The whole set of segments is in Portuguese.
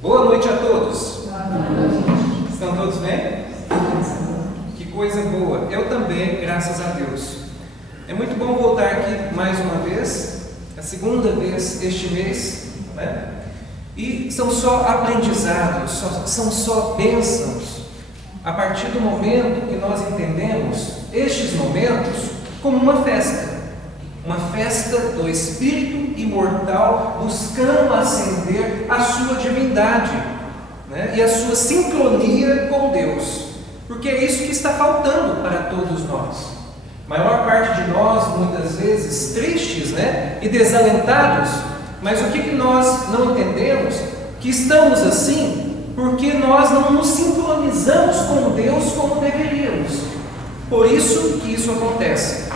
Boa noite a todos. Estão todos bem? Que coisa boa. Eu também, graças a Deus. É muito bom voltar aqui mais uma vez, a segunda vez este mês, né? E são só aprendizados, são só bênçãos, a partir do momento que nós entendemos estes momentos como uma festa do Espírito imortal buscando acender a sua divindade, né? E a sua sincronia com Deus, porque é isso que está faltando para todos nós. A maior parte de nós, muitas vezes, tristes, né? E desalentados. Mas o que nós não entendemos? Que estamos assim porque nós não nos sincronizamos com Deus como deveríamos. Por isso que isso acontece.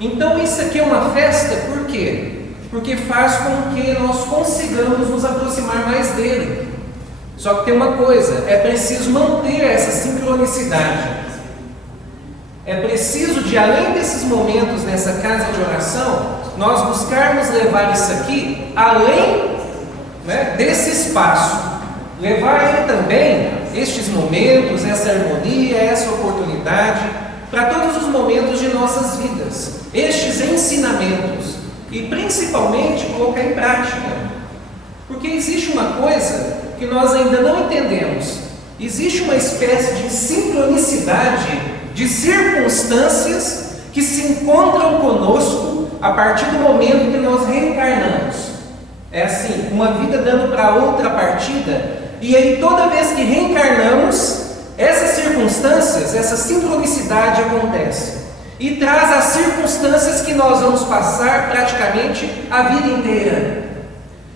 Então isso aqui é uma festa, por quê? Porque faz com que nós consigamos nos aproximar mais dele. Só que tem uma coisa, é preciso manter essa sincronicidade. É preciso de, além desses momentos nessa casa de oração, nós buscarmos levar isso aqui além, né, desse espaço. Levar ele também, estes momentos, essa harmonia, essa oportunidade, para todos os momentos de nossas vidas. Estes ensinamentos. E principalmente colocar em prática. Porque existe uma coisa que nós ainda não entendemos. Existe uma espécie de sincronicidade de circunstâncias que se encontram conosco a partir do momento que nós reencarnamos. É assim, uma vida dando para outra partida, e aí toda vez que reencarnamos, essas circunstâncias, essa sincronicidade acontece e traz as circunstâncias que nós vamos passar praticamente a vida inteira.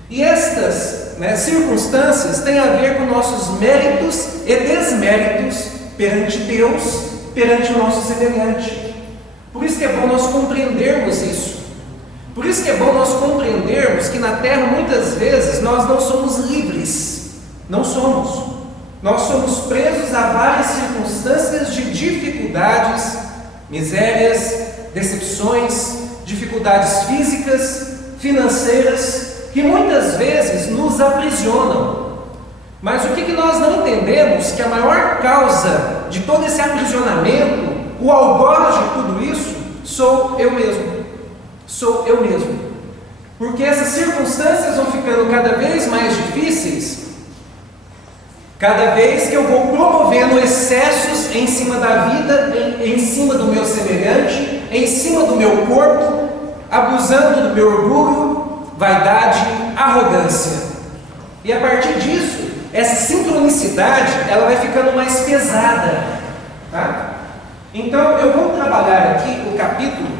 E estas, né, circunstâncias têm a ver com nossos méritos e desméritos perante Deus, perante o nosso semelhante. Por isso que é bom nós compreendermos isso. Por isso que é bom nós compreendermos que na Terra muitas vezes nós não somos livres. Não somos. Nós somos presos a várias circunstâncias de dificuldades, misérias, decepções, dificuldades físicas, financeiras, que muitas vezes nos aprisionam. Mas o que nós não entendemos? Que a maior causa de todo esse aprisionamento, o algoz de tudo isso, sou eu mesmo. Sou eu mesmo. Porque essas circunstâncias vão ficando cada vez mais difíceis, cada vez que eu vou promovendo excessos em cima da vida, em cima do meu semelhante, em cima do meu corpo, abusando do meu orgulho, vaidade, arrogância. E a partir disso, essa sincronicidade, ela vai ficando mais pesada, tá? Então, eu vou trabalhar aqui o capítulo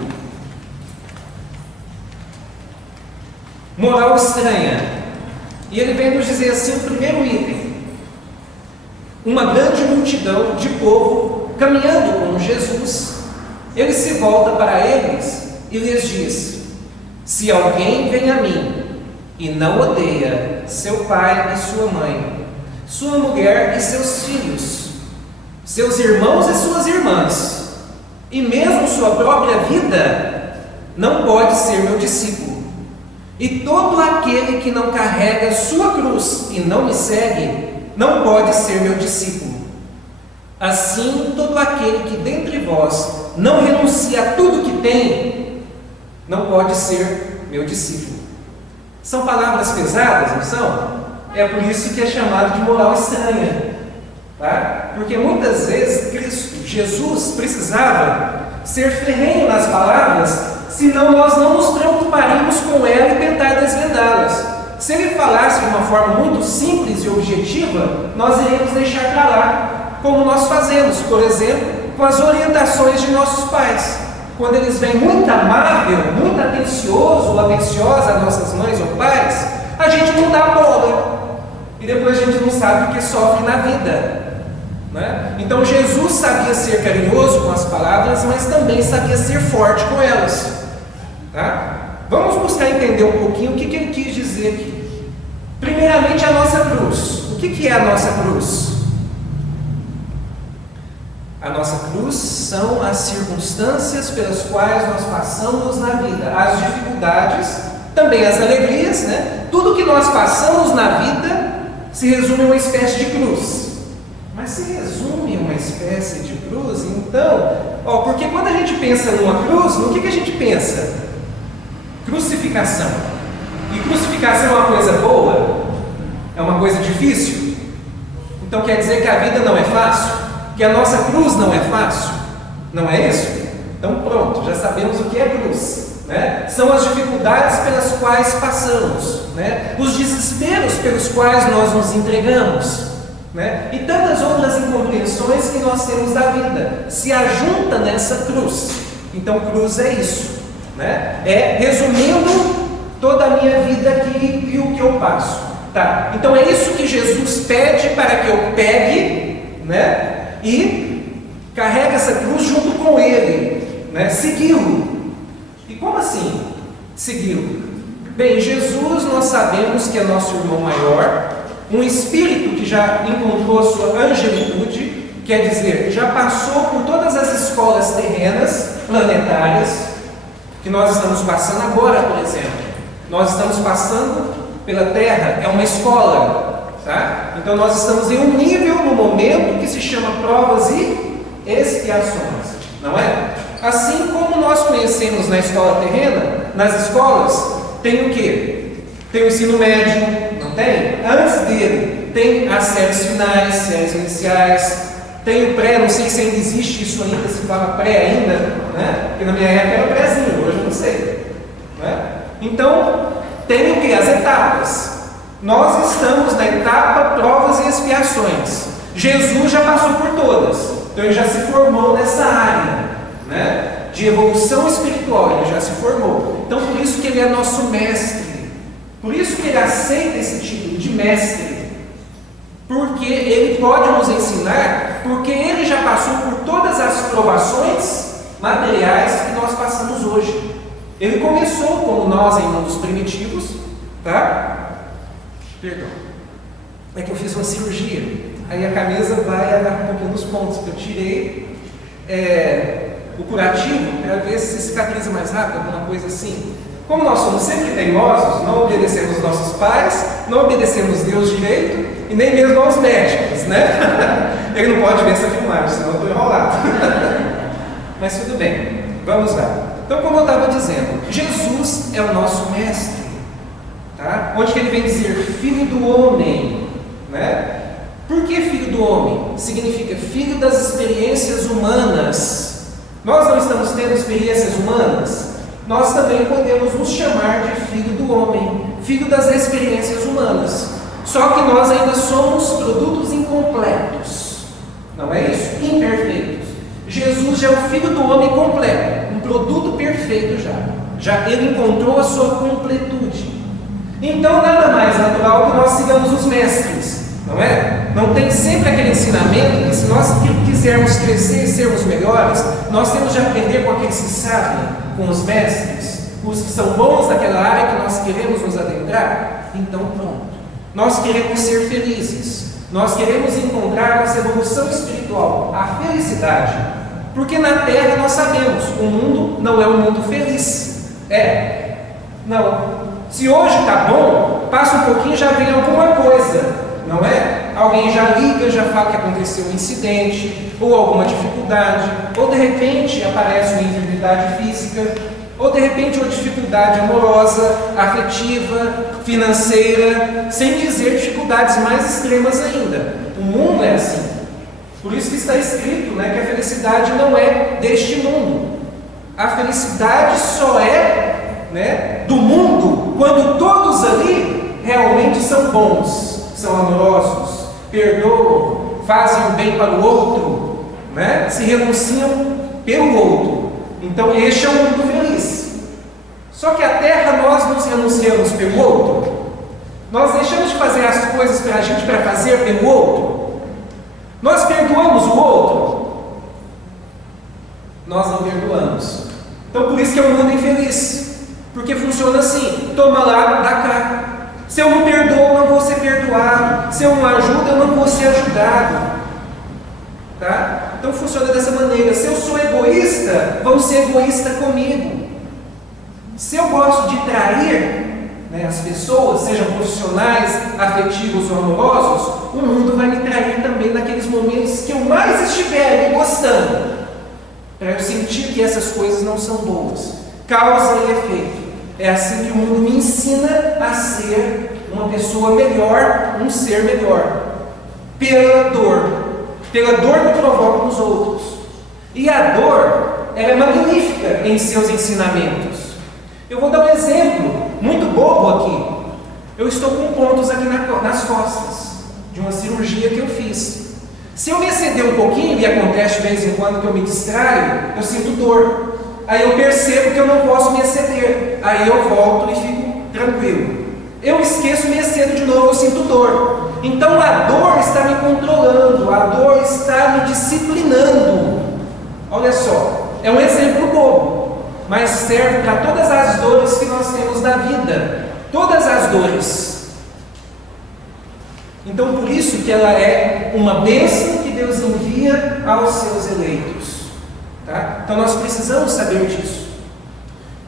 Moral Estranha. E ele vem nos dizer assim, o primeiro item. Uma grande multidão de povo caminhando com Jesus, ele se volta para eles e lhes diz: se alguém vem a mim e não odeia seu pai e sua mãe, sua mulher e seus filhos, seus irmãos e suas irmãs, e mesmo sua própria vida, não pode ser meu discípulo. E todo aquele que não carrega sua cruz e não me segue, não pode ser meu discípulo. Assim, todo aquele que dentre vós não renuncia a tudo que tem, não pode ser meu discípulo. São palavras pesadas, não são? É por isso que é chamado de moral estranha, tá? Porque muitas vezes Cristo, Jesus, precisava ser ferrenho nas palavras, senão nós não nos preocuparíamos com ela e tentar desvendá-las. Se ele falasse de uma forma muito simples e objetiva, nós iríamos deixar para lá, como nós fazemos, por exemplo, com as orientações de nossos pais. Quando eles vêm muito amável, muito atencioso ou atenciosa a nossas mães ou pais, a gente não dá bola. E depois a gente não sabe o que sofre na vida, né? Então Jesus sabia ser carinhoso com as palavras, mas também sabia ser forte com elas, tá? Vamos buscar entender um pouquinho o que ele quis dizer aqui. Primeiramente, a nossa cruz. O que é a nossa cruz? A nossa cruz são as circunstâncias pelas quais nós passamos na vida, as dificuldades, também as alegrias, né? Tudo que nós passamos na vida se resume a uma espécie de cruz. Mas se resume a uma espécie de cruz, então, porque quando a gente pensa numa cruz, no que a gente pensa? Crucificação. E crucificação é uma coisa boa? É uma coisa difícil? Então quer dizer que a vida não é fácil? Que a nossa cruz não é fácil? Não é isso? Então pronto, já sabemos o que é cruz, né? São as dificuldades pelas quais passamos, né? Os desesperos pelos quais nós nos entregamos, né? E tantas outras incompreensões que nós temos da vida se ajunta nessa cruz. Então cruz é isso, né? É, resumindo, toda a minha vida aqui e o que eu passo, tá? Então é isso que Jesus pede para que eu pegue, né? E carregue essa cruz junto com Ele, né? Segui-lo. E como assim segui-lo? Bem, Jesus nós sabemos que é nosso irmão maior, um espírito que já encontrou a sua angelitude, quer dizer, já passou por todas as escolas terrenas, planetárias, que nós estamos passando agora, por exemplo. Nós estamos passando pela Terra, é uma escola, tá? Então nós estamos em um nível no momento que se chama provas e expiações, não é? Assim como nós conhecemos na escola terrena, nas escolas, tem o quê? Tem o ensino médio, não tem? Antes dele, tem as séries finais, séries iniciais, tem o pré, não sei se ainda existe isso ainda, se fala pré ainda, né? Porque na minha época era prézinho, hoje eu não sei, né? Então, tem o que? As etapas. Nós estamos na etapa provas e expiações. Jesus já passou por todas, então ele já se formou nessa área, né? De evolução espiritual, ele já se formou. Então, por isso que ele é nosso mestre. Por isso que ele aceita esse título de mestre, porque ele pode nos ensinar, porque ele já passou por todas as provações materiais que nós passamos hoje. Ele começou como nós em mundos primitivos, tá? Perdão. É que eu fiz uma cirurgia, aí a camisa vai agarrar um pouquinho nos pontos que eu tirei, o curativo, para ver se cicatriza mais rápido, alguma coisa assim. Como nós somos sempre teimosos, não obedecemos nossos pais, não obedecemos Deus direito e nem mesmo aos médicos, né? Ele não pode ver essa filmagem, senão eu estou enrolado. Mas tudo bem, vamos lá. Então, como eu estava dizendo, Jesus é o nosso mestre, tá? Onde que ele vem dizer filho do homem, né? Por que filho do homem? Significa filho das experiências humanas. Nós não estamos tendo experiências humanas? Nós também podemos nos chamar de filho do homem, filho das experiências humanas. Só que nós ainda somos produtos incompletos, não é isso? Imperfeitos. Jesus já é o filho do homem completo, um produto perfeito já ele encontrou a sua completude. Então nada mais natural que nós sigamos os mestres, não é? Não tem sempre aquele ensinamento que se nós quisermos crescer e sermos melhores, nós temos de aprender com aqueles que sabem, com os mestres, os que são bons naquela área que nós queremos nos adentrar. Então pronto, nós queremos ser felizes, nós queremos encontrar essa evolução espiritual, a felicidade, porque na Terra nós sabemos, o mundo não é um mundo feliz, não, se hoje está bom, passa um pouquinho, já vem alguma coisa, não é? Alguém já liga, já fala que aconteceu um incidente, ou alguma dificuldade, ou de repente aparece uma enfermidade física, ou de repente uma dificuldade amorosa, afetiva, financeira, sem dizer dificuldades mais extremas ainda. O mundo é assim. Por isso que está escrito, né, que a felicidade não é deste mundo. A felicidade só é, né, do mundo quando todos ali realmente são bons, são amorosos, perdoam, fazem o bem para o outro, né? Se renunciam pelo outro. Então este é um mundo feliz. Só que a Terra nós nos renunciamos pelo outro. Nós deixamos de fazer as coisas para a gente para fazer pelo outro. Nós perdoamos o outro. Nós não perdoamos. Então por isso que é um mundo infeliz. Porque funciona assim: toma lá, dá cá. Se eu não perdoo, eu não vou ser perdoado. Se eu não ajudo, eu não vou ser ajudado. Tá? Então funciona dessa maneira. Se eu sou egoísta, vão ser egoístas comigo. Se eu gosto de trair, né, as pessoas, sejam profissionais, afetivos ou amorosos, o mundo vai me trair também naqueles momentos que eu mais estiver me gostando, para eu sentir que essas coisas não são boas. Causa e efeito. É assim que o mundo me ensina a ser uma pessoa melhor, um ser melhor. Pela dor que eu provoco nos outros. E a dor, ela é magnífica em seus ensinamentos. Eu vou dar um exemplo muito bobo aqui. Eu estou com pontos aqui nas costas, de uma cirurgia que eu fiz. Se eu me exceder um pouquinho, e acontece de vez em quando que eu me distraio, eu sinto dor. Aí eu percebo que eu não posso me exceder. Aí eu volto e fico tranquilo. Eu esqueço, me excedo de novo, eu sinto dor. Então a dor está me controlando, a dor está me disciplinando. Olha só, é um exemplo bobo, mas serve para todas as dores que nós temos na vida. Todas as dores. Então por isso que ela é uma bênção que Deus envia aos seus eleitos. Tá? Então nós precisamos saber disso.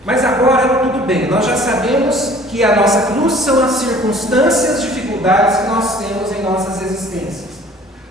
Mas agora tudo bem, nós já sabemos que a nossa cruz são as circunstâncias, dificuldades que nós temos em nossas existências.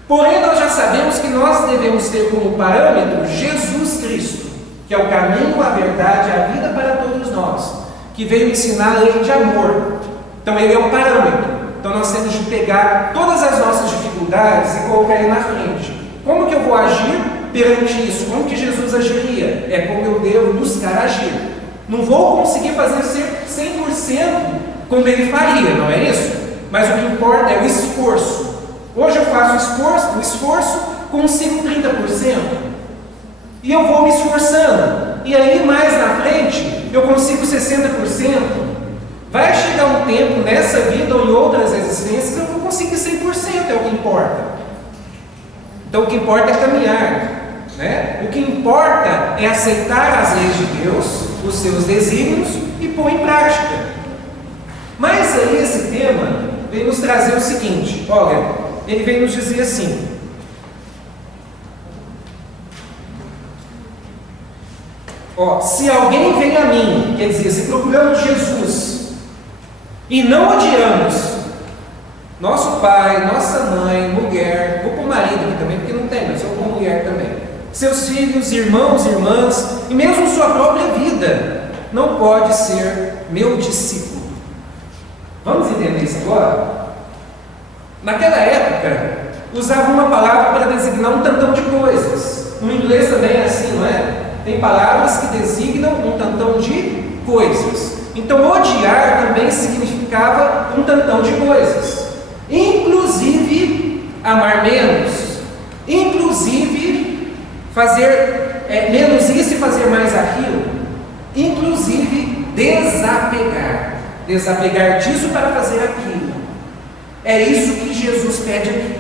Porém, nós já sabemos que nós devemos ter como parâmetro Jesus Cristo, que é o caminho, a verdade e a vida para todos nós, que veio ensinar a lei de amor. Então ele é um parâmetro. Então nós temos de pegar todas as nossas dificuldades e colocar ele na frente. Como que eu vou agir perante isso? Como que Jesus agiria? É como eu devo buscar agir. Não vou conseguir fazer 100% como ele faria, não é isso? Mas o que importa é o esforço. Hoje eu faço o esforço, consigo 30%. E eu vou me esforçando. E aí mais na frente eu consigo 60%. Vai chegar um tempo nessa vida ou em outras existências eu vou conseguir 100%, é o que importa. Então o que importa é caminhar. Né? O que importa é aceitar as leis de Deus, os seus desígnios e pôr em prática. Mas aí esse tema vem nos trazer o seguinte, olha, ele vem nos dizer assim: se alguém vem a mim, quer dizer, se procuramos Jesus e não odiamos nosso pai, nossa mãe, mulher, vou pôr marido aqui também, porque não tem, mas eu vou pôr mulher também, seus filhos, irmãos, irmãs, e mesmo sua própria vida, não pode ser meu discípulo. Vamos entender isso agora? Naquela época, usava uma palavra para designar um tantão de coisas. No inglês também é assim, não é? Tem palavras que designam um tantão de coisas. Então, odiar também significava um tantão de coisas. Inclusive, amar menos. Inclusive, fazer menos isso e fazer mais aquilo. Inclusive, desapegar. Desapegar disso para fazer aquilo. É isso que Jesus pede aqui.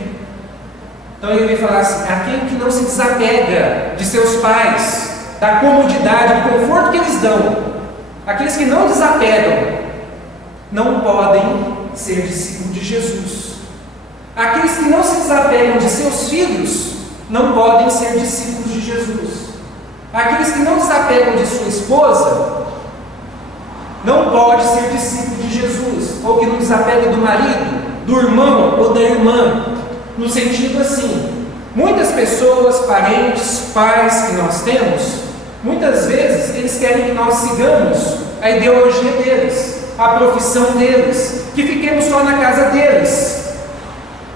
Então ele vai falar assim: aquele que não se desapega de seus pais, da comodidade, do conforto que eles dão, aqueles que não desapegam, não podem ser discípulos de Jesus. Aqueles que não se desapegam de seus filhos, não podem ser discípulos de Jesus. Aqueles que não desapegam de sua esposa, não pode ser discípulo de Jesus. Ou que não desapega do marido, do irmão ou da irmã. No sentido assim, muitas pessoas, parentes, pais que nós temos, muitas vezes eles querem que nós sigamos a ideologia deles, a profissão deles, que fiquemos só na casa deles.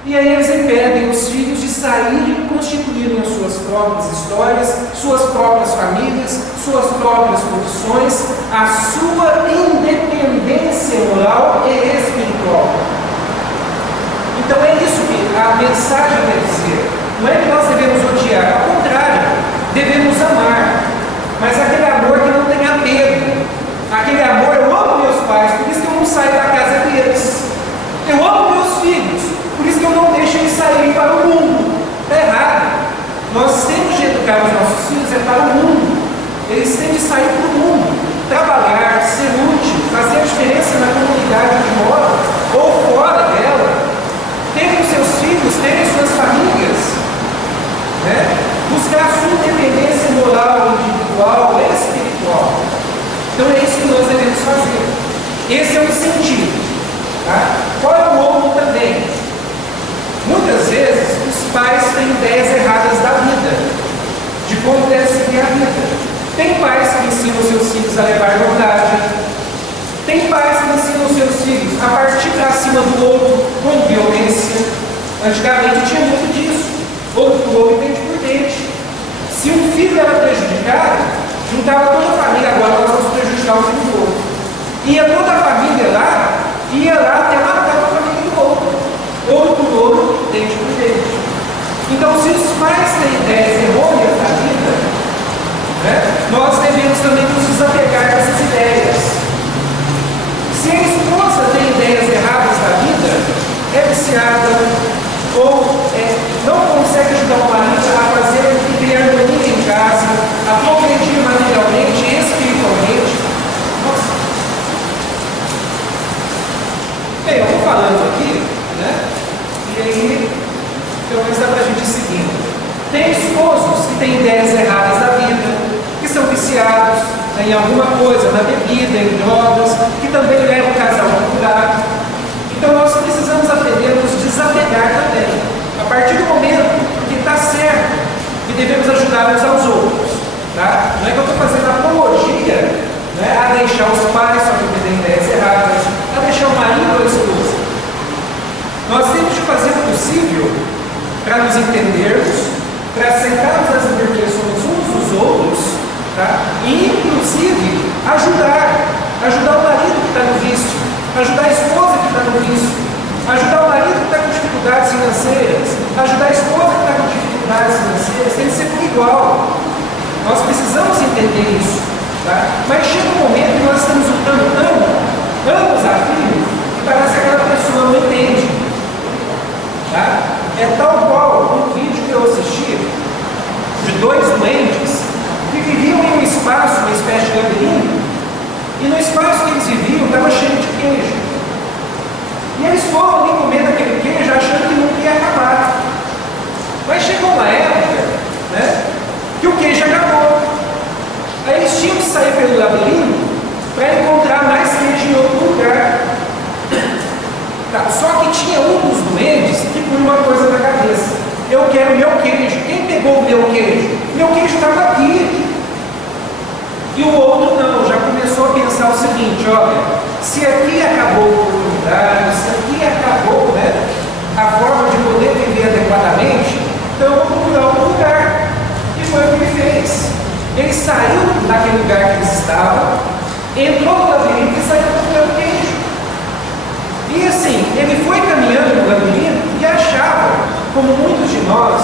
E aí eles impedem os filhos de saírem e constituírem as suas próprias histórias, suas próprias famílias, suas próprias profissões, a sua independência moral e espiritual. Então é isso que a mensagem quer dizer. Não é que nós devemos odiar, ao contrário, devemos amar. Mas aquele amor que não tem apego. Aquele amor, eu amo meus pais, por isso que eu não saio da casa deles. Eu amo meus filhos, por isso que eu não deixo eles saírem para o mundo. Está errado. Nós temos de educar os nossos filhos para o mundo. Eles têm de sair para o mundo, trabalhar, ser útil, fazer a diferença na comunidade onde moram ou fora dela. Terem seus filhos, terem suas famílias, né? Buscar a sua independência moral, individual e espiritual. Então é isso que nós devemos fazer. Esse é o incentivo. filhos a levar vantagem. Tem pais que ensinam os seus filhos a partir para cima do outro com violência. Antigamente tinha muito disso. Outro por outro, dente por dente. Se um filho era prejudicado, juntava toda a família, agora nós vamos prejudicar o filho do outro. Ia toda a família lá, ia lá até matar a família do outro. Outro por outro, dente por dente. Então, se os pais têm ideias errôneas da vida, né, nós devemos também nos desapegar dessas ideias. Se a esposa tem ideias erradas da vida, é viciada, ou não consegue ajudar o marido a fazer e criar harmonia em casa, a progredir materialmente e espiritualmente. Nossa. Bem, eu vou falando aqui, né? E aí, pelo menos dá para a gente ir seguindo. Tem esposos que têm ideias erradas da vida, que são viciados em alguma coisa, na bebida, em drogas, que também levam o casal a procurar. Então nós precisamos aprender a nos desapegar também. A partir do momento que está certo e devemos ajudar uns aos outros. Tá? Não é que eu estou fazendo apologia, né, a deixar os pais só porque têm ideias erradas, a deixar o marido ou a esposa. Nós temos de fazer o possível para nos entendermos, para aceitarmos as imperfeições uns dos outros, tá? E inclusive ajudar o marido que está no vício, ajudar a esposa que está no vício, ajudar o marido que está com dificuldades financeiras, ajudar a esposa que está com dificuldades financeiras, tem que ser por igual. Nós precisamos entender isso, tá? Mas chega um momento que nós estamos lutando anos a fio e parece que aquela pessoa não entende, tá? É tal qual um vídeo que eu assisti de dois doentes que viviam em um espaço, uma espécie de labirinto, e no espaço que eles viviam estava cheio de queijo. E eles foram ali comendo aquele queijo achando que nunca ia acabar. Mas chegou uma época, né, que o queijo acabou. Aí eles tinham que sair pelo labirinto para encontrar mais queijo em outro lugar. Tá, só que tinha um dos doentes que punha uma coisa na cabeça: eu quero meu queijo. Quem pegou o meu queijo? Meu queijo estava aqui. E o outro não, já começou a pensar o seguinte: olha, se aqui acabou a oportunidade, se aqui acabou, né, a forma de poder viver adequadamente, então eu vou procurar outro lugar. E foi o que ele fez. Ele saiu daquele lugar que eles estavam, entrou no labirinto e saiu procurando queijo. E assim, ele foi caminhando no labirinto e achava, como muitos de nós,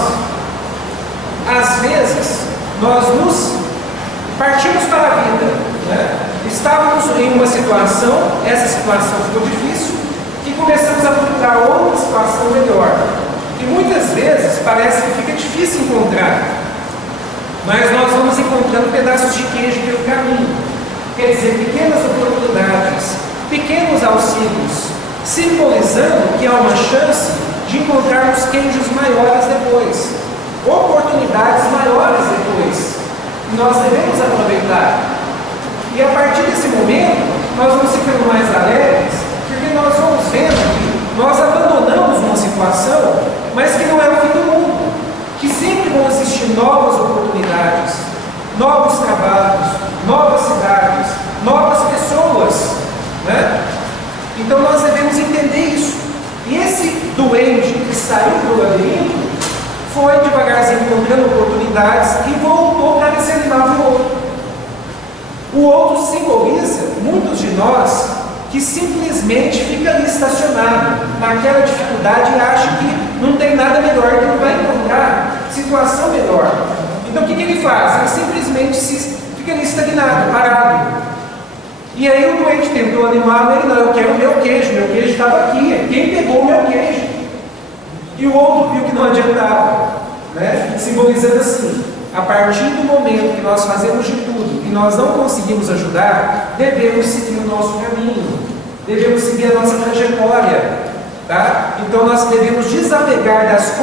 às vezes, nós nos partimos para a vida, né? Estávamos em uma situação, essa situação ficou difícil, e começamos a procurar outra situação melhor. E muitas vezes parece que fica difícil encontrar, mas nós vamos encontrando pedaços de queijo pelo caminho. Quer dizer, pequenas oportunidades, pequenos auxílios, simbolizando que há uma chance de encontrarmos queijos maiores depois, oportunidades maiores depois. Nós devemos aproveitar. E a partir desse momento, nós vamos ficando mais alegres, porque nós vamos vendo que nós abandonamos uma situação, mas que não é o fim do mundo, que sempre vão existir novas oportunidades, novos trabalhos, novas cidades, novas pessoas, né? Então nós devemos entender isso. E esse doente que saiu do labirinto foi devagarzinho encontrando oportunidades e voltou para ver se animava o outro. O outro simboliza muitos de nós que simplesmente fica ali estacionado naquela dificuldade e acha que não tem nada melhor, que não vai encontrar situação melhor. Então o que ele faz? Ele simplesmente fica ali estagnado, parado. E aí o doente tentou animá-lo, ele não, eu quero o meu queijo estava aqui, quem pegou o meu queijo? E o outro viu que não adiantava, né? Simbolizando assim: a partir do momento que nós fazemos de tudo e nós não conseguimos ajudar, devemos seguir o nosso caminho, devemos seguir a nossa trajetória, tá? Então nós devemos desapegar das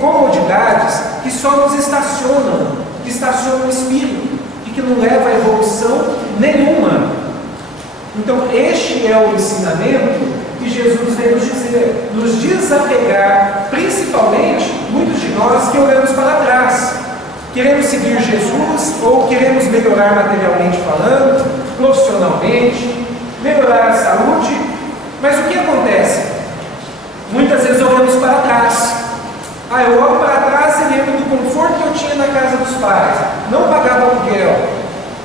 comodidades que só nos estacionam o espírito e que não levam a evolução nenhuma. Então este é o ensinamento que Jesus veio nos dizer, nos desapegar, principalmente muitos de nós que olhamos para trás. Queremos seguir Jesus ou queremos melhorar materialmente falando, profissionalmente, melhorar a saúde, mas o que acontece? Muitas vezes olhamos para trás. Eu olho para trás e lembro do conforto que eu tinha na casa dos pais. Não pagava aluguel,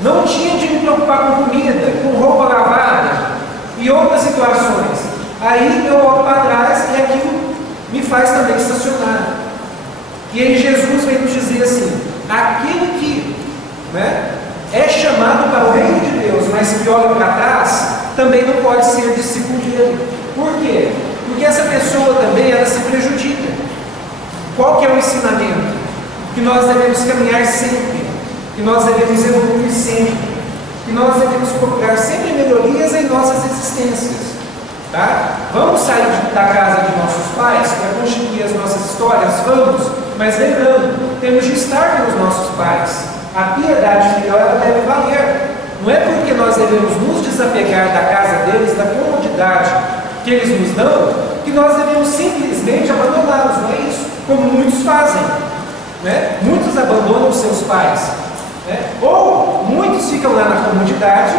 não tinha de me preocupar com comida, com roupa lavada e outras situações. Aí eu olho para trás e aquilo me faz também estacionar. E aí Jesus vem nos dizer assim: aquele que é chamado para o reino de Deus, mas que olha para trás, também não pode ser discípulo dele. Por quê? Porque essa pessoa também, ela se prejudica. Qual que é o ensinamento? Que nós devemos caminhar sempre, que nós devemos evoluir sempre, que nós devemos procurar sempre melhorias em nossas existências. Tá? Vamos sair da casa de nossos pais para constituir as nossas histórias? Vamos, mas lembrando, temos de estar com os nossos pais. A piedade filial, ela deve valer. Não é porque nós devemos nos desapegar da casa deles, da comodidade que eles nos dão, que nós devemos simplesmente abandoná-los. Não é isso? Como muitos fazem. Muitos abandonam os seus pais. Ou muitos ficam lá na comodidade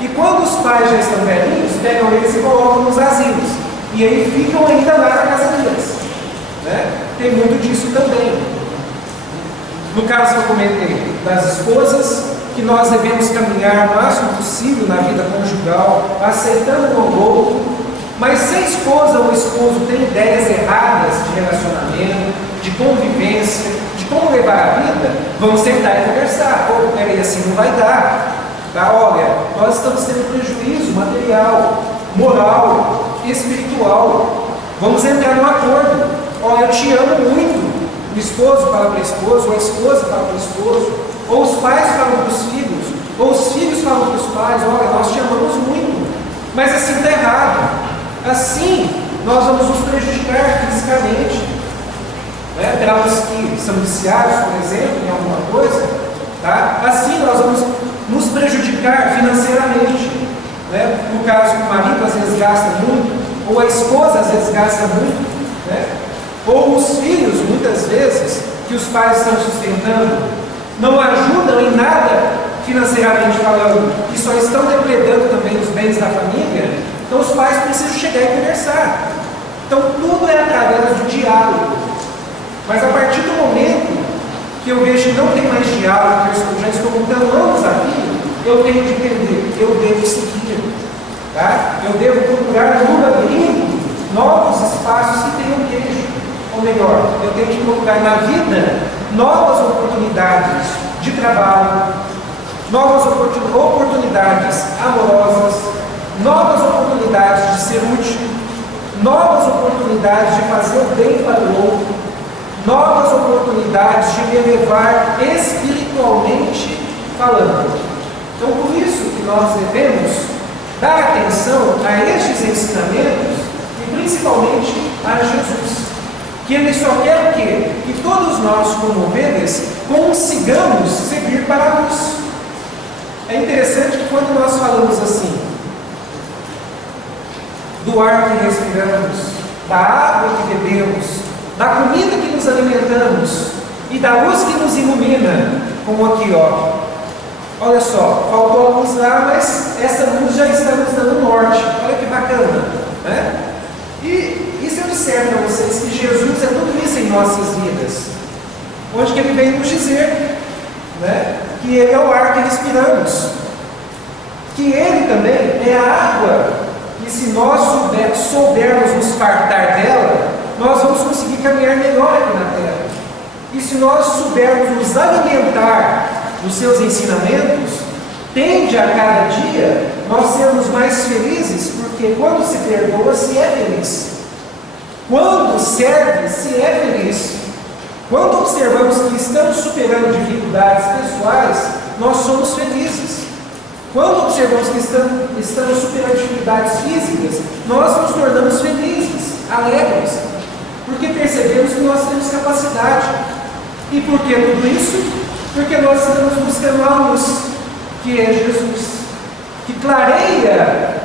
e quando os pais já estão velhinhos, pegam eles e colocam nos asilos. E aí ficam ainda lá na casa deles. Tem muito disso também. No caso que eu comentei das esposas, que nós devemos caminhar o máximo possível na vida conjugal, aceitando um ao outro. Mas se a esposa ou o esposo tem ideias erradas de relacionamento, de convivência, de como levar a vida, vamos sentar e conversar. Peraí, assim não vai dar. Tá? Olha, nós estamos tendo prejuízo material, moral, espiritual. Vamos entrar num acordo. Olha, eu te amo muito. O esposo fala para a esposa, ou a esposa fala para o esposo, ou os pais falam para os filhos, ou os filhos falam para os pais: olha, nós te amamos muito, mas assim está errado. Assim, nós vamos nos prejudicar fisicamente. Para os que são viciados, por exemplo, em alguma coisa, tá? Assim nós vamos nos prejudicar financeiramente. No caso, o marido às vezes gasta muito, ou a esposa às vezes gasta muito, ou os filhos, muitas vezes, que os pais estão sustentando, não ajudam em nada financeiramente falando, e só estão depredando também os bens da família. Então os pais precisam chegar e conversar. Então tudo é através do diálogo. Mas a partir do momento que eu vejo que não tem mais diálogo, que eu já estou contando anos aqui, eu tenho que entender, eu devo seguir. Tá? Eu devo procurar no labirinto novos espaços que tenham queijo. Ou melhor, eu tenho que procurar na vida novas oportunidades de trabalho, novas oportunidades amorosas, novas oportunidades de ser útil, novas oportunidades de fazer o bem para o outro, novas oportunidades de me elevar espiritualmente falando. Então, por isso que nós devemos dar atenção a estes ensinamentos e principalmente a Jesus, que Ele só quer o quê? Que todos nós, como ovelhas, consigamos seguir para a luz. É interessante que quando nós falamos assim, do ar que respiramos, da água que bebemos, da comida que nos alimentamos e da luz que nos ilumina, como aqui, olha só, faltou a luz lá, mas essa luz já está nos dando norte. Olha que bacana, E se eu disser para vocês que Jesus é tudo isso em nossas vidas, onde que Ele vem nos dizer, que Ele é o ar que respiramos, que Ele também é a água, e se nós soubermos nos fartar dela, nós vamos conseguir caminhar melhor aqui na terra. E se nós soubermos nos alimentar dos seus ensinamentos, tende a cada dia nós sermos mais felizes, porque quando se perdoa, se é feliz. Quando serve, se é feliz. Quando observamos que estamos superando dificuldades pessoais, nós somos felizes. Quando observamos que estamos superando dificuldades físicas, nós nos tornamos felizes, alegres, porque percebemos que nós temos capacidade. E por que tudo isso? Porque nós estamos buscando a luz, que é Jesus, que clareia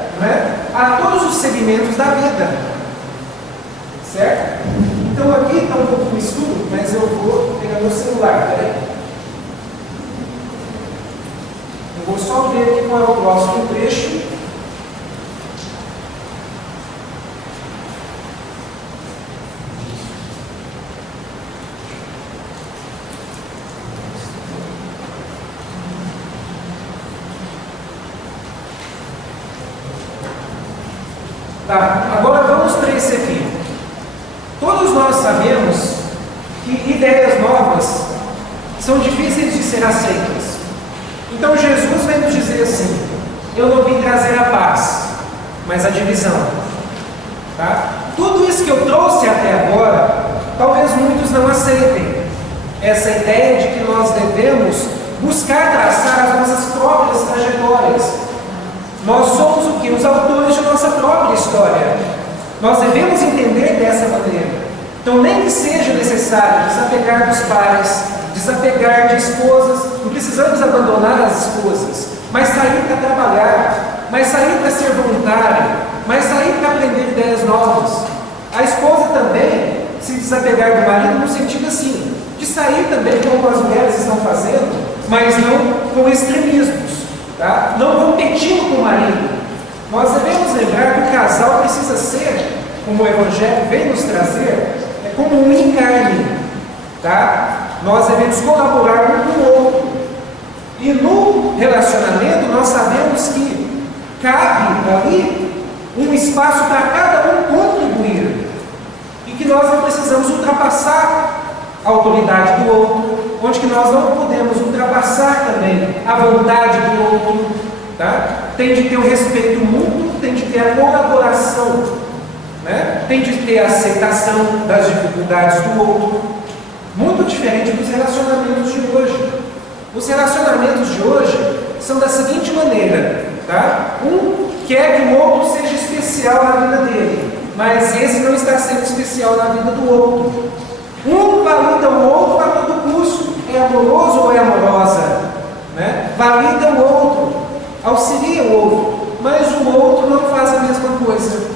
a todos os segmentos da vida. Certo? Então aqui está um pouco escuro, mas eu vou pegar meu celular, peraí. Eu vou só ver aqui qual é o próximo trecho. Tá, agora vamos para esse aqui. Todos nós sabemos que ideias novas são difíceis de ser aceitas. Então Jesus vem nos dizer assim: eu não vim trazer a paz, mas a divisão. Tá? Tudo isso que eu trouxe até agora, talvez muitos não aceitem. Essa ideia de que nós devemos buscar traçar as nossas próprias trajetórias. Nós somos o que? Os autores de nossa própria história. Nós devemos entender dessa maneira. Então, nem que seja necessário desapegar dos pais, desapegar de esposas, não precisamos abandonar as esposas, mas sair para trabalhar, mas sair para ser voluntário, mas sair para aprender ideias novas. A esposa também se desapegar do marido no sentido assim, de sair também como as mulheres estão fazendo, mas não com extremismos. Tá? Não competindo com o marido. Nós devemos lembrar que o casal precisa ser, como o Evangelho vem nos trazer, como um em carne. Tá? Nós devemos colaborar um com o outro. E no relacionamento nós sabemos que cabe ali um espaço para cada um contribuir. E que nós não precisamos ultrapassar a autoridade do outro, onde que nós não podemos ultrapassar também a vontade do outro. Tá? Tem de ter o respeito mútuo, tem de ter a colaboração, né? Tem de ter a aceitação das dificuldades do outro. Muito diferente dos relacionamentos de hoje. Os relacionamentos de hoje são da seguinte maneira: tá? Um quer que o outro seja especial na vida dele, mas esse não está sendo especial na vida do outro. Um valida o outro a todo custo. É amoroso ou é amorosa? Né? Valida o outro, auxilia o outro, mas o outro não faz a mesma coisa.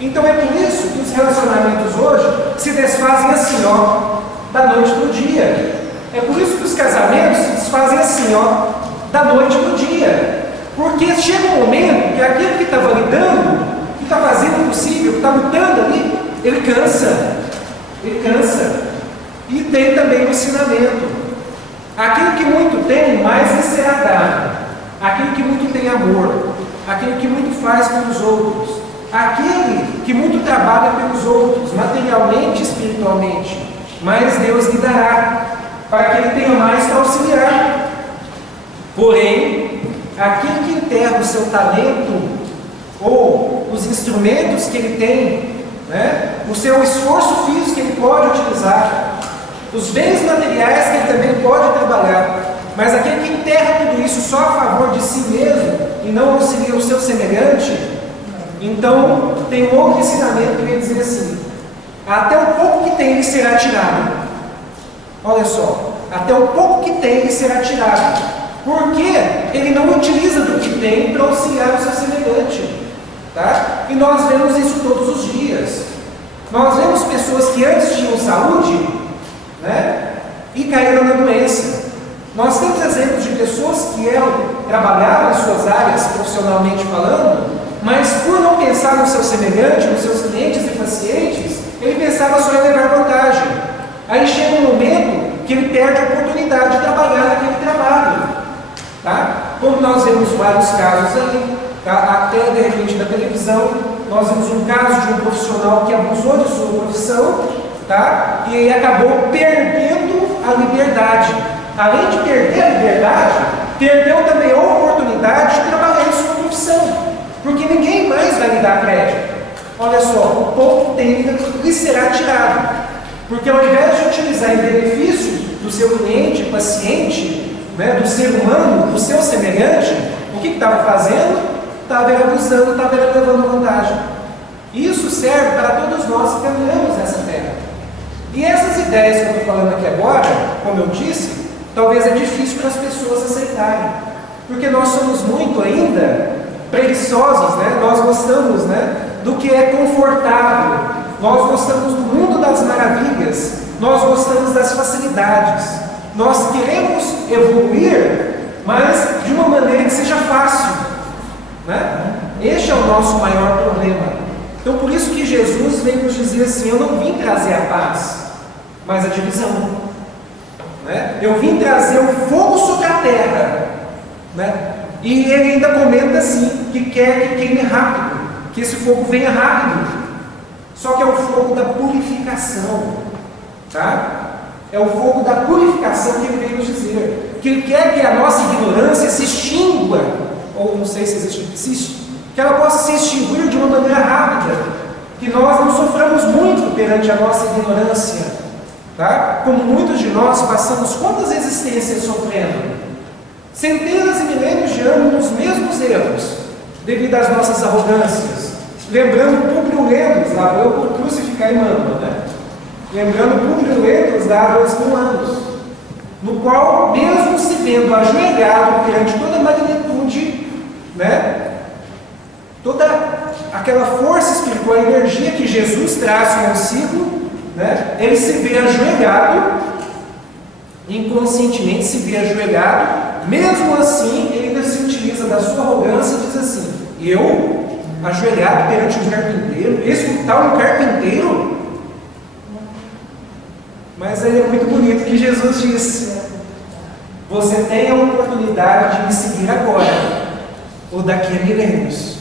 Então é por isso que os relacionamentos hoje se desfazem assim, ó, da noite para o dia. É por isso que os casamentos se desfazem assim, ó, da noite para o dia. Porque chega um momento que aquele que está validando, que está fazendo o possível, que está lutando ali, ele cansa. Ele cansa. E tem também o ensinamento. Aquilo que muito tem, mais lhe será dado. Aquilo que muito tem amor. Aquilo que muito faz pelos outros. Aquele que muito trabalha pelos outros, materialmente e espiritualmente. Mais Deus lhe dará, para que ele tenha mais para auxiliar. Porém, aquele que enterra o seu talento, ou os instrumentos que ele tem, né? O seu esforço físico que ele pode utilizar, os bens materiais que ele também pode trabalhar, mas aquele que enterra tudo isso só a favor de si mesmo e não auxilia o seu semelhante, então tem um outro ensinamento que vem dizer assim: até o pouco que tem lhe será tirado. Olha só, até o pouco que tem lhe será tirado, porque ele não utiliza do que tem para auxiliar o seu semelhante. Tá? E nós vemos isso todos os dias. Nós vemos pessoas que antes tinham saúde, né, e caíram na doença. Nós temos exemplos de pessoas que trabalhavam em suas áreas profissionalmente falando, mas por não pensar no seu semelhante, nos seus clientes e pacientes, ele pensava só em levar vantagem. Aí chega um momento que ele perde a oportunidade de trabalhar naquele trabalho. Tá? Como nós vemos vários casos aí, tá? Até de repente na televisão, nós vemos um caso de um profissional que abusou de sua profissão, tá? E aí acabou perdendo a liberdade. Além de perder a liberdade, perdeu também a oportunidade de trabalhar em sua profissão, porque ninguém mais vai lhe dar crédito. Olha só, o pouco tempo lhe será tirado, porque ao invés de utilizar em benefício do seu cliente, paciente, né, do ser humano, do seu semelhante, o que estava fazendo? Estava abusando, estava levando vantagem. Isso serve para todos nós que caminhamos nessa terra. E essas ideias que eu estou falando aqui agora, como eu disse, talvez é difícil para as pessoas aceitarem, porque nós somos muito ainda preguiçosos, né? Nós gostamos, né, do que é confortável, nós gostamos do mundo das maravilhas, nós gostamos das facilidades, nós queremos evoluir mas de uma maneira que seja fácil, né? Este é o nosso maior problema. Então, por isso que Jesus vem nos dizer assim: eu não vim trazer a paz, mas a divisão, né? Eu vim trazer o fogo sobre a terra, né? E ele ainda comenta assim, que quer que queime rápido, que esse fogo venha rápido. Só que é o fogo da purificação, tá? É o fogo da purificação que ele vem nos dizer. Que ele quer que a nossa ignorância se extingua, ou não sei se existe, que ela possa se extinguir de uma maneira rápida, que nós não soframos muito perante a nossa ignorância, tá? Como muitos de nós passamos quantas existências sofrendo? Centenas e milênios de anos nos mesmos erros, devido às nossas arrogâncias. Lembrando Públio Lentulus, lá eu por crucificar Emmanuel, né? Lembrando Públio Lentulus lá há 2000 anos, no qual, mesmo se vendo ajoelhado perante toda a magnitude, né? Toda aquela força espiritual, a energia que Jesus traz consigo, né? Ele se vê ajoelhado, inconscientemente se vê ajoelhado, mesmo assim ele ainda se utiliza da sua arrogância e diz assim: eu, ajoelhado perante um carpinteiro, escutar um carpinteiro? Mas aí é muito bonito que Jesus disse: você tem a oportunidade de me seguir agora, ou daqui a milênios.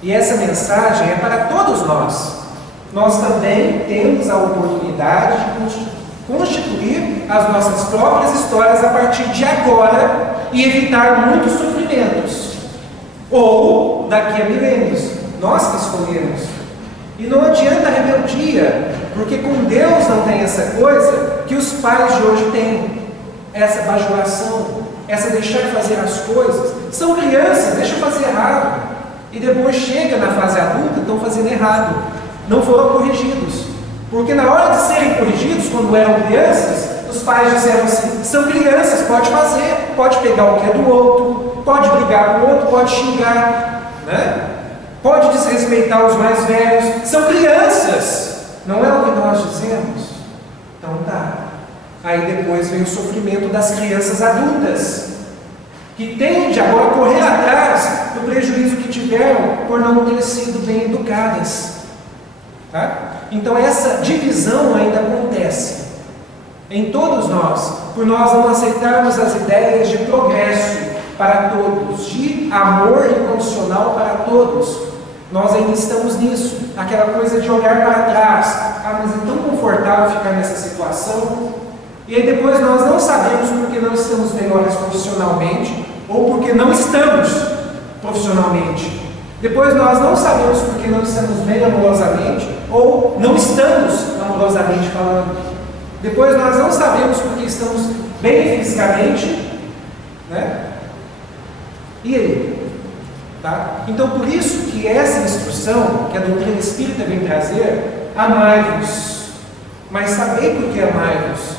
E essa mensagem é para todos nós. Nós também temos a oportunidade de constituir as nossas próprias histórias a partir de agora e evitar muitos sofrimentos. Ou daqui a milênios. Nós que escolhemos. E não adianta a rebeldia, porque com Deus não tem essa coisa que os pais de hoje têm. Essa bajulação, essa deixar de fazer as coisas. São crianças, deixa fazer errado. E depois chega na fase adulta, estão fazendo errado. Não foram corrigidos. Porque na hora de serem corrigidos, quando eram crianças, os pais disseram assim: são crianças, pode fazer, pode pegar o que é do outro, pode brigar com o outro, pode xingar, né? Pode desrespeitar os mais velhos. São crianças, não é o que nós dizemos? Então tá. Aí depois vem o sofrimento das crianças adultas, que tende agora a correr atrás do prejuízo que tiveram por não ter sido bem educadas. Tá? Então essa divisão ainda acontece em todos nós, por nós não aceitarmos as ideias de progresso para todos, de amor incondicional para todos. Nós ainda estamos nisso, aquela coisa de olhar para trás. Ah, mas é tão confortável ficar nessa situação. E aí depois nós não sabemos porque não estamos melhores profissionalmente, ou porque não estamos profissionalmente. Depois nós não sabemos porque não estamos bem amorosamente, ou não estamos amorosamente falando. Depois nós não sabemos porque estamos bem fisicamente, né? E aí? Tá? Então por isso que essa instrução que a doutrina espírita vem trazer: amai-vos. Mas sabei por que amai-vos?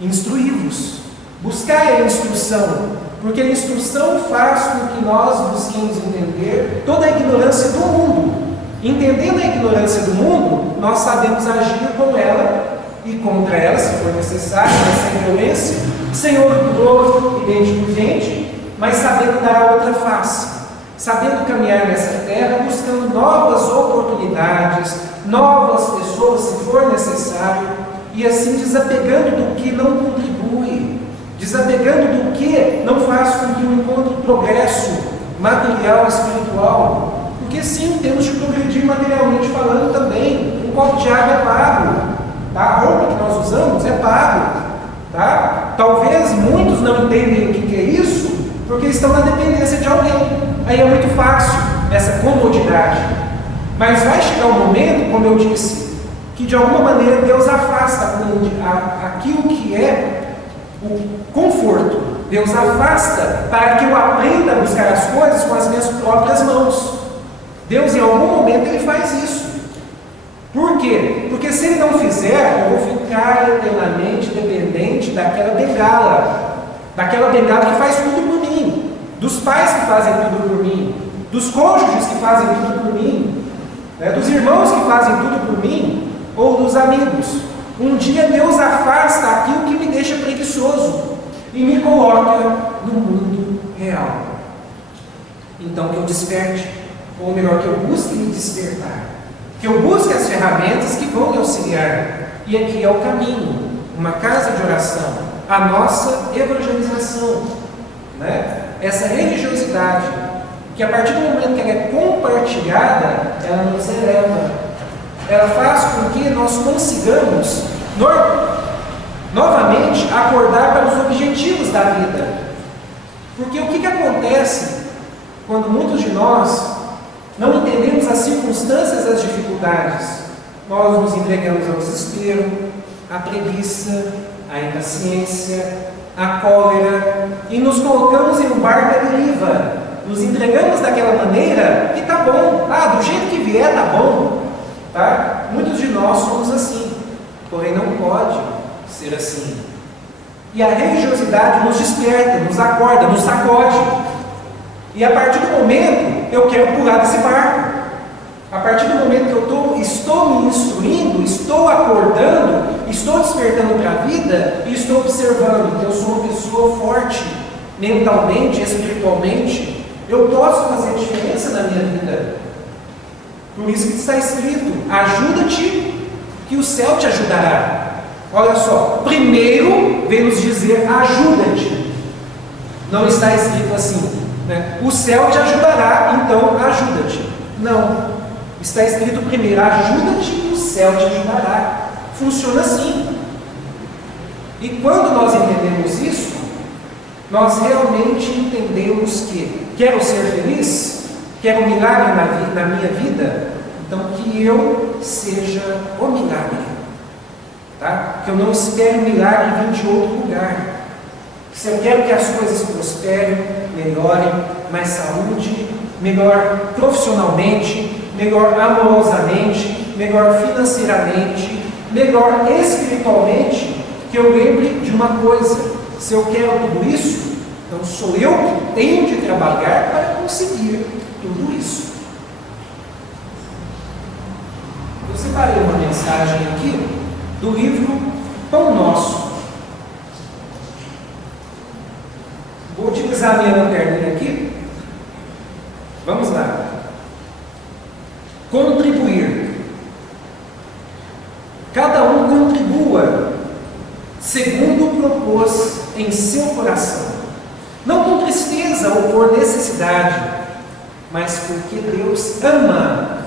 Instruí-vos. Buscai a instrução, porque a instrução faz com que nós busquemos entender toda a ignorância do mundo. Entendendo a ignorância do mundo, nós sabemos agir com ela e contra ela, se for necessário, mas sem violência, sem orgulho e dente por dente, mas sabendo dar a outra face, sabendo caminhar nessa terra, buscando novas oportunidades, novas pessoas, se for necessário, e assim desapegando do que não contribui, desapegando do que não faz com que o encontre progresso material e espiritual. Porque sim, temos de progredir materialmente falando também. Um copo de água é pago, tá? A roupa que nós usamos é pago, tá? Talvez muitos não entendem o que é isso, porque estão na dependência de alguém. Aí é muito fácil essa comodidade. Mas vai chegar um momento, como eu disse, que de alguma maneira Deus afasta aquilo que é o conforto. Deus afasta para que eu aprenda a buscar as coisas com as minhas próprias mãos. Deus em algum momento ele faz isso. Por quê? Porque se ele não fizer, eu vou ficar eternamente dependente daquela bengala que faz tudo por mim, dos pais que fazem tudo por mim, dos cônjuges que fazem tudo por mim, né? Dos irmãos que fazem tudo por mim, ou dos amigos. Um dia Deus afasta aquilo que me deixa preguiçoso e me coloca no mundo real. Então que eu desperte, ou melhor, que eu busque me despertar, que eu busque as ferramentas que vão me auxiliar. E aqui é o caminho, uma casa de oração, a nossa evangelização, né? Essa religiosidade, que a partir do momento que ela é compartilhada, ela nos eleva, ela faz com que nós consigamos novamente acordar para os objetivos da vida. Porque o que acontece quando muitos de nós não entendemos as circunstâncias das dificuldades? Nós nos entregamos ao desespero, à preguiça, à impaciência, à cólera, e nos colocamos em um barco da deriva. Nos entregamos daquela maneira que tá bom, do jeito que vier tá bom, tá? Muitos de nós somos assim, porém não pode ser assim. E a religiosidade nos desperta, nos acorda, nos sacode. E a partir do momento eu quero pular desse barco. A partir do momento que eu estou me instruindo, estou acordando, estou despertando para a vida e estou observando que eu sou uma pessoa forte, mentalmente, espiritualmente, eu posso fazer diferença na minha vida. Por isso que está escrito: ajuda-te, que o céu te ajudará. Olha só, primeiro vem nos dizer ajuda-te. Não está escrito assim, né? O céu te ajudará, então ajuda-te. Não. Está escrito primeiro, ajuda-te e o céu te ajudará. Funciona assim. E quando nós entendemos isso, nós realmente entendemos que quero ser feliz, quero um milagre na minha vida, então que eu seja o milagre. Tá? Que eu não espere um milagre e vim de outro lugar. Se eu quero que as coisas prosperem, melhorem, mais saúde, melhor profissionalmente, melhor amorosamente, melhor financeiramente, melhor espiritualmente, que eu lembre de uma coisa: se eu quero tudo isso, então sou eu que tenho de trabalhar para conseguir tudo isso. Eu separei uma mensagem aqui do livro Pão Nosso. Vou utilizar a minha lanterninha aqui. Vamos lá. Contribuir. Cada um contribua segundo propôs em seu coração, não com tristeza ou por necessidade, mas porque Deus ama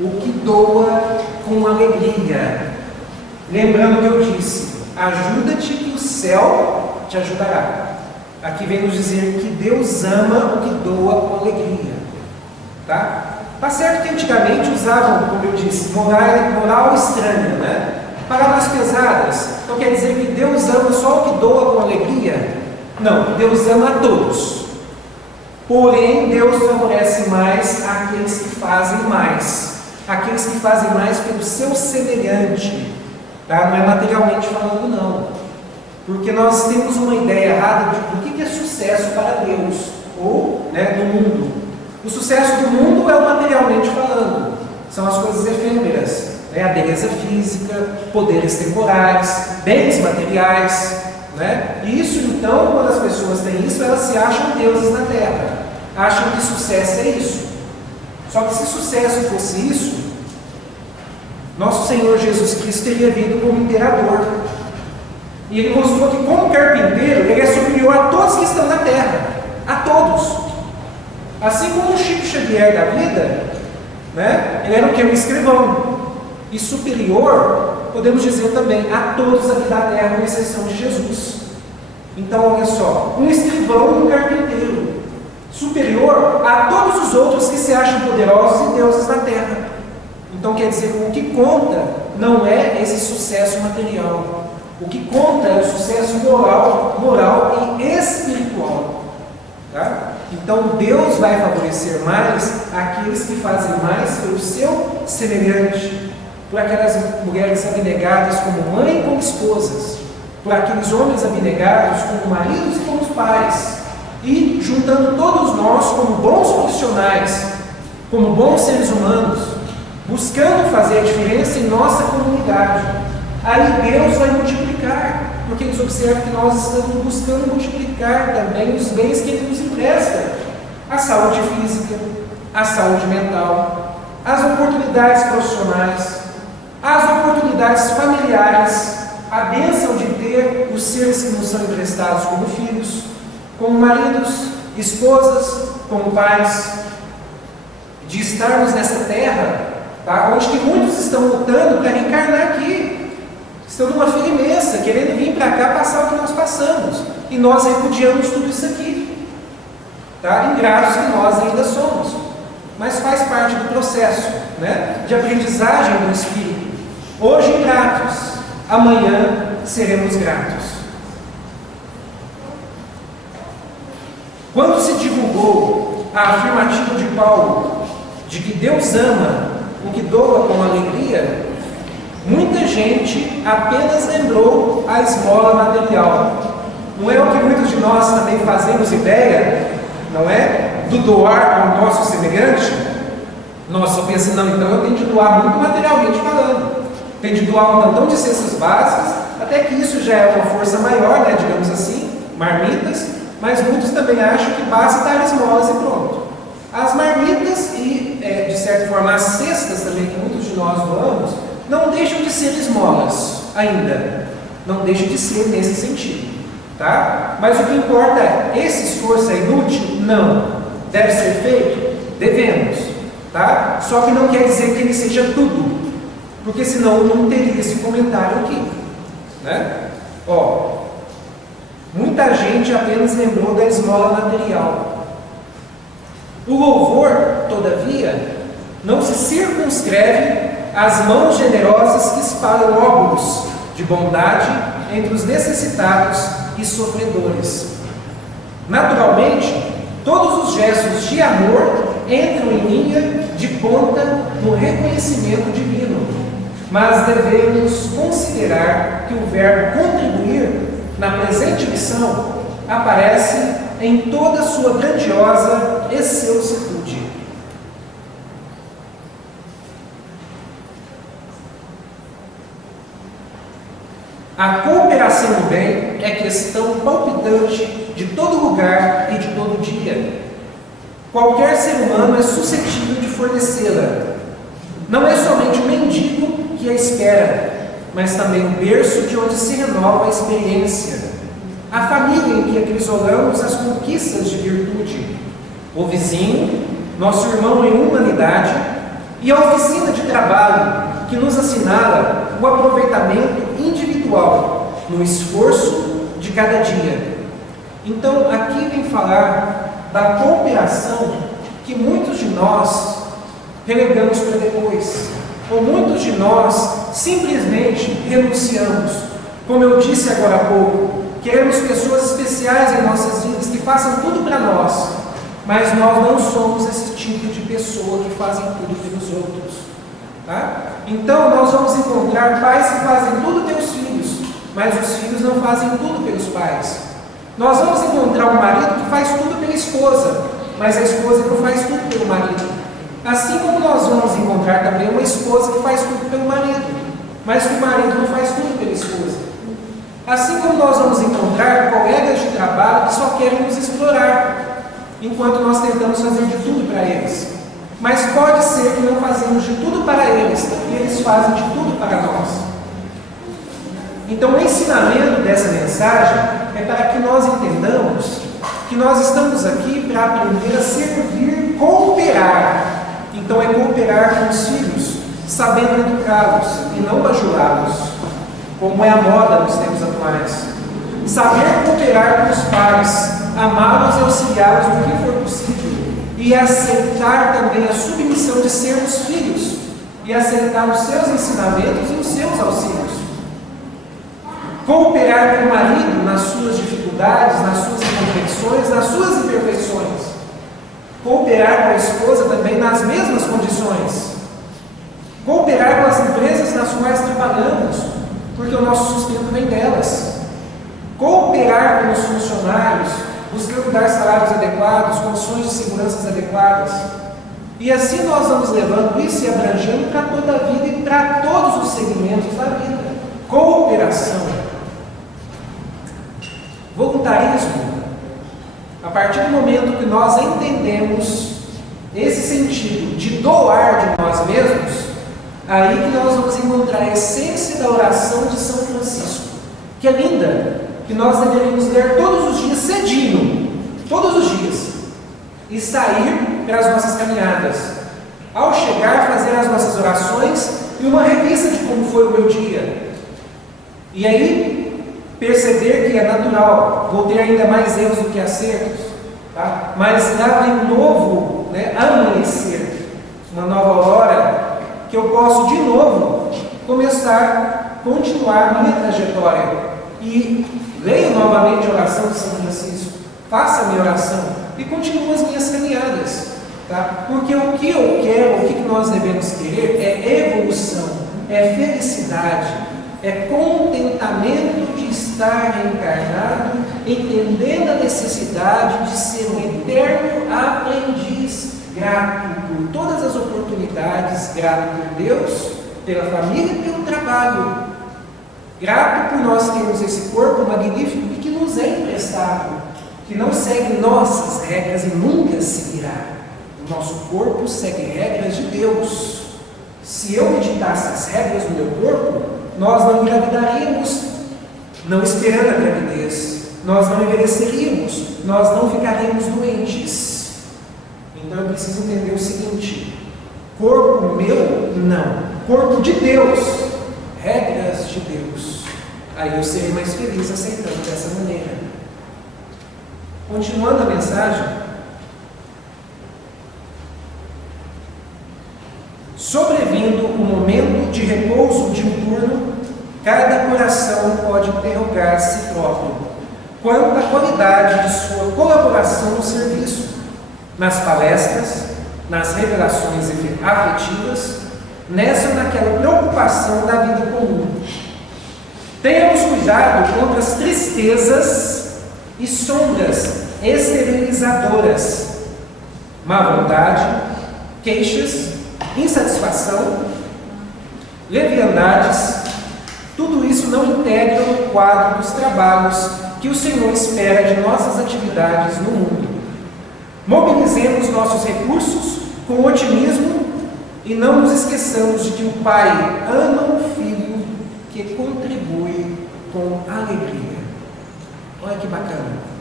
o que doa com alegria. Lembrando que eu disse: ajuda-te que o céu te ajudará. Aqui vem nos dizer que Deus ama o que doa com alegria. Tá certo que antigamente usavam, como eu disse, moral estranha, né? Palavras pesadas. Então quer dizer que Deus ama só o que doa com alegria? Não, Deus ama a todos. Porém, Deus favorece mais aqueles que fazem mais. Aqueles que fazem mais pelo seu semelhante. Tá? Não é materialmente falando, não. Porque nós temos uma ideia errada de o que é sucesso para Deus, ou do mundo. O sucesso do mundo é o materialmente falando, são as coisas efêmeras, a beleza física, poderes temporais, bens materiais, E isso, então, quando as pessoas têm isso, elas se acham deuses na terra, acham que sucesso é isso. Só que se sucesso fosse isso, nosso Senhor Jesus Cristo teria vindo como imperador. E ele mostrou que, como carpinteiro, ele é superior a todos que estão na terra, a todos. Assim como o Chico Xavier da vida, ele era o que? Um escrivão. E superior, podemos dizer também, a todos aqui da terra, com exceção de Jesus. Então, olha só, um escrivão e um carpinteiro. Superior a todos os outros que se acham poderosos e deuses da terra. Então, quer dizer, o que conta não é esse sucesso material. O que conta é o sucesso moral e espiritual. Tá? Então Deus vai favorecer mais aqueles que fazem mais pelo seu semelhante, por aquelas mulheres abnegadas como mãe e como esposas, por aqueles homens abnegados como maridos e como pais, e juntando todos nós como bons profissionais, como bons seres humanos, buscando fazer a diferença em nossa comunidade. Aí Deus vai multiplicar. porque eles observam que nós estamos buscando multiplicar também os bens que Ele nos empresta. A saúde física, a saúde mental, as oportunidades profissionais, as oportunidades familiares, a bênção de ter os seres que nos são emprestados como filhos, como maridos, esposas, como pais, de estarmos nessa terra, tá? Onde que muitos estão lutando para reencarnar aqui, estão numa fila imensa, querendo vir para cá passar o que nós passamos, e nós repudiamos tudo isso aqui, tá? Ingratos que nós ainda somos, mas faz parte do processo, né? De aprendizagem do Espírito. Hoje ingratos, amanhã seremos gratos. Quando se divulgou a afirmativa de Paulo de que Deus ama o que doa com alegria, muita gente apenas lembrou a esmola material. Não é o que muitos de nós também fazemos ideia, não é? Do doar ao nosso semelhante. Nós só pensamos, não, então eu tenho de doar muito materialmente falando. Tenho de doar um tantão de cestas básicas, até que isso já é uma força maior, né, digamos assim, marmitas, mas muitos também acham que basta dar esmolas e pronto. As marmitas e, de certa forma, as cestas também, que muitos de nós doamos, não deixam de ser esmolas ainda. Não deixam de ser nesse sentido. Tá? Mas o que importa é, esse esforço é inútil? Não. Deve ser feito? Devemos. Tá? Só que não quer dizer que ele seja tudo. Porque senão não teria esse comentário aqui. Né? Ó, muita gente apenas lembrou da esmola material. O louvor, todavia, não se circunscreve às mãos generosas que espalham óbulos de bondade entre os necessitados e sofredores. Naturalmente, todos os gestos de amor entram em linha de ponta no reconhecimento divino, mas devemos considerar que o verbo contribuir na presente missão aparece em toda a sua grandiosa excelsitude. A cooperação no bem é questão palpitante de todo lugar e de todo dia. Qualquer ser humano é suscetível de fornecê-la. Não é somente o mendigo que a espera, mas também o berço de onde se renova a experiência. A família em que acrisolamos as conquistas de virtude, o vizinho, nosso irmão em humanidade, e a oficina de trabalho que nos assinala o aproveitamento individual no esforço de cada dia. Então, aqui vem falar da cooperação que muitos de nós relegamos para depois, ou muitos de nós simplesmente renunciamos. Como eu disse agora há pouco, queremos pessoas especiais em nossas vidas que façam tudo para nós, mas nós não somos esse tipo de pessoa que fazem tudo pelos outros. Tá? Então nós vamos encontrar pais que fazem tudo pelos filhos, mas os filhos não fazem tudo pelos pais. Nós vamos encontrar um marido que faz tudo pela esposa, mas a esposa não faz tudo pelo marido. Assim como nós vamos encontrar também uma esposa que faz tudo pelo marido, mas que o marido não faz tudo pela esposa. Assim como nós vamos encontrar colegas de trabalho que só querem nos explorar, enquanto nós tentamos fazer de tudo para eles. Mas pode ser que não fazemos de tudo para eles, e eles fazem de tudo para nós. Então o ensinamento dessa mensagem é para que nós entendamos que nós estamos aqui para aprender a servir, cooperar. Então é cooperar com os filhos, sabendo educá-los e não bajulá-los, como é a moda nos tempos atuais. Saber cooperar com os pais, amá-los e auxiliá-los no que for possível, e aceitar também a submissão de sermos filhos, e aceitar os seus ensinamentos e os seus auxílios. Cooperar com o marido nas suas dificuldades, nas suas imperfeições, nas suas imperfeições. Cooperar com a esposa também nas mesmas condições. Cooperar com as empresas nas quais trabalhamos, porque o nosso sustento vem delas. Cooperar com os funcionários, buscando dar salários adequados, condições de segurança adequadas. E assim nós vamos levando isso e abrangendo para toda a vida e para todos os segmentos da vida. Cooperação. partir do momento que nós entendemos esse sentido de doar de nós mesmos, aí que nós vamos encontrar a essência da oração de São Francisco, que é linda, que nós deveríamos ler todos os dias cedinho, todos os dias, e sair para as nossas caminhadas. Ao chegar, fazer as nossas orações e uma revista de como foi o meu dia. E aí, perceber que é natural, vou ter ainda mais erros do que acertos, tá? Mas lá vem um novo, amanhecer, uma nova hora, que eu posso de novo começar, continuar minha trajetória. E leio novamente a oração de São Francisco, faça a minha oração e continuo as minhas caminhadas, tá? Porque o que eu quero, o que nós devemos querer é evolução, é felicidade, é contentamento de estar reencarnado, entendendo a necessidade de ser um eterno aprendiz, grato por todas as oportunidades, grato por Deus, pela família e pelo trabalho, grato por nós termos esse corpo magnífico e que nos é emprestado, que não segue nossas regras e nunca seguirá. O nosso corpo segue regras de Deus. Se eu meditasse as regras do meu corpo, nós não engravidaríamos, não esperando a gravidez, nós não envelheceríamos, nós não ficaríamos doentes. Então eu preciso entender o seguinte: corpo meu, não. Corpo de Deus, regras de Deus. Aí eu serei mais feliz aceitando dessa maneira. Continuando a mensagem, sobrevindo o momento de repouso diuturno, cada coração pode interrogar a si próprio quanto à qualidade de sua colaboração no serviço, nas palestras, nas revelações afetivas, nessa ou naquela preocupação da vida comum. Tenhamos cuidado contra as tristezas e sombras esterilizadoras, má vontade, queixas, insatisfação, leviandades. Tudo isso não integra o quadro dos trabalhos que o Senhor espera de nossas atividades no mundo. Mobilizemos nossos recursos com otimismo e não nos esqueçamos de que o Pai ama o Filho que contribui com alegria. Olha que bacana.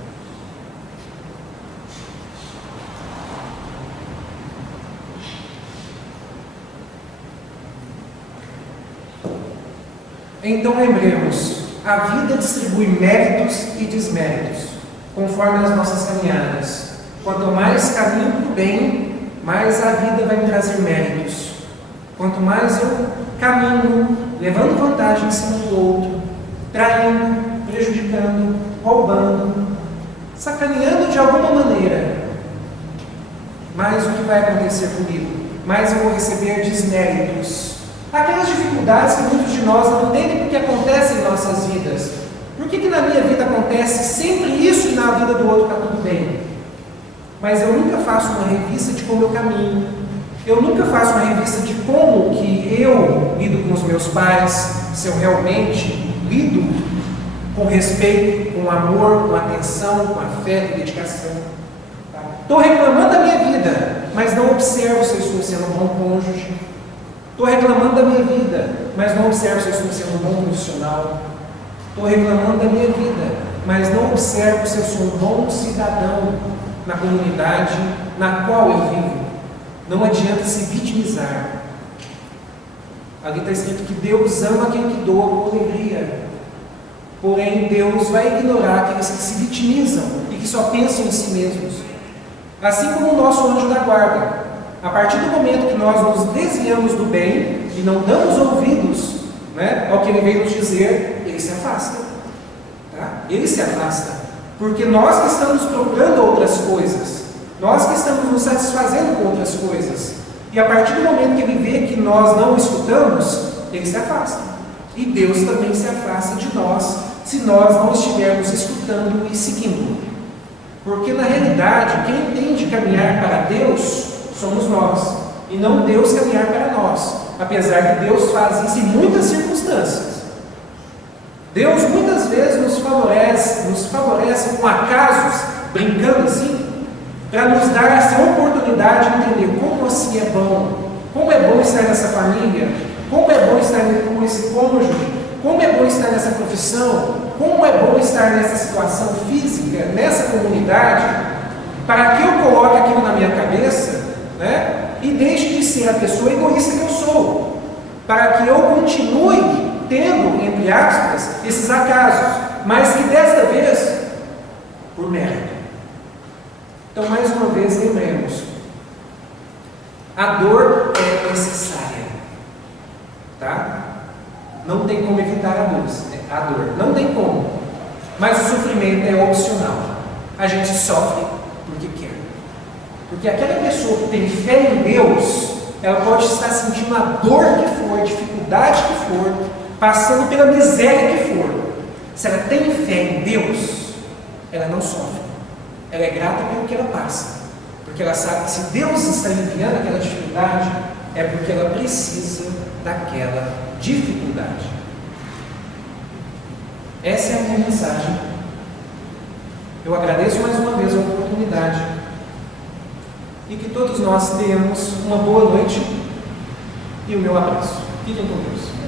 Então lembremos, a vida distribui méritos e desméritos, conforme as nossas caminhadas. Quanto mais caminho para o bem, mais a vida vai me trazer méritos. Quanto mais eu caminho, levando vantagem em cima do outro, traindo, prejudicando, roubando, sacaneando de alguma maneira, mais o que vai acontecer comigo? Mais eu vou receber desméritos. Aquelas dificuldades que muitos de nós não entendem porque acontecem em nossas vidas. Por que na minha vida acontece sempre isso e na vida do outro está tudo bem? Mas eu nunca faço uma revista de como eu caminho. Eu nunca faço uma revista de como que eu lido com os meus pais, se eu realmente lido com respeito, com amor, com atenção, com afeto e dedicação. Estou reclamando da minha vida, mas não observo se eu estou sendo um bom cônjuge. Estou reclamando da minha vida, mas não observo se eu estou sendo um bom profissional. Estou reclamando da minha vida, mas não observo se eu sou um bom cidadão na comunidade na qual eu vivo. Não adianta se vitimizar. Ali está escrito que Deus ama quem que doa com alegria. Porém, Deus vai ignorar aqueles que se vitimizam e que só pensam em si mesmos. Assim como o nosso anjo da guarda. A partir do momento que nós nos desviamos do bem e não damos ouvidos, ao que ele veio nos dizer, ele se afasta. Tá? Ele se afasta. Porque nós que estamos procurando outras coisas, nós que estamos nos satisfazendo com outras coisas, e a partir do momento que ele vê que nós não escutamos, ele se afasta. E Deus também se afasta de nós, se nós não estivermos escutando e seguindo. Porque na realidade, quem tem de caminhar para Deus somos nós, e não Deus caminhar para nós, apesar que Deus faz isso em muitas circunstâncias. Deus muitas vezes nos favorece com acasos, brincando assim, para nos dar essa oportunidade de entender como assim é bom estar nessa família, como é bom estar com esse cônjuge, como é bom estar nessa profissão, como é bom estar nessa situação física, nessa comunidade, para que eu coloque aquilo na minha cabeça, né, e deixe de ser a pessoa egoísta que eu sou, para que eu continue tendo, entre aspas, esses acasos, mas que desta vez, por mérito. Então, mais uma vez, lembremos, a dor é necessária, tá? Não tem como evitar a dor, não tem como, mas o sofrimento é opcional. A gente sofre porque quer, porque aquela pessoa que tem fé em Deus, ela pode estar sentindo a dor que for, a dificuldade que for, passando pela miséria que for. Se ela tem fé em Deus, ela não sofre, ela é grata pelo que ela passa, porque ela sabe que se Deus está enviando aquela dificuldade, é porque ela precisa daquela dificuldade. Essa é a minha mensagem. Eu agradeço mais uma vez a oportunidade e que todos nós tenhamos uma boa noite e o meu abraço. Fiquem com Deus.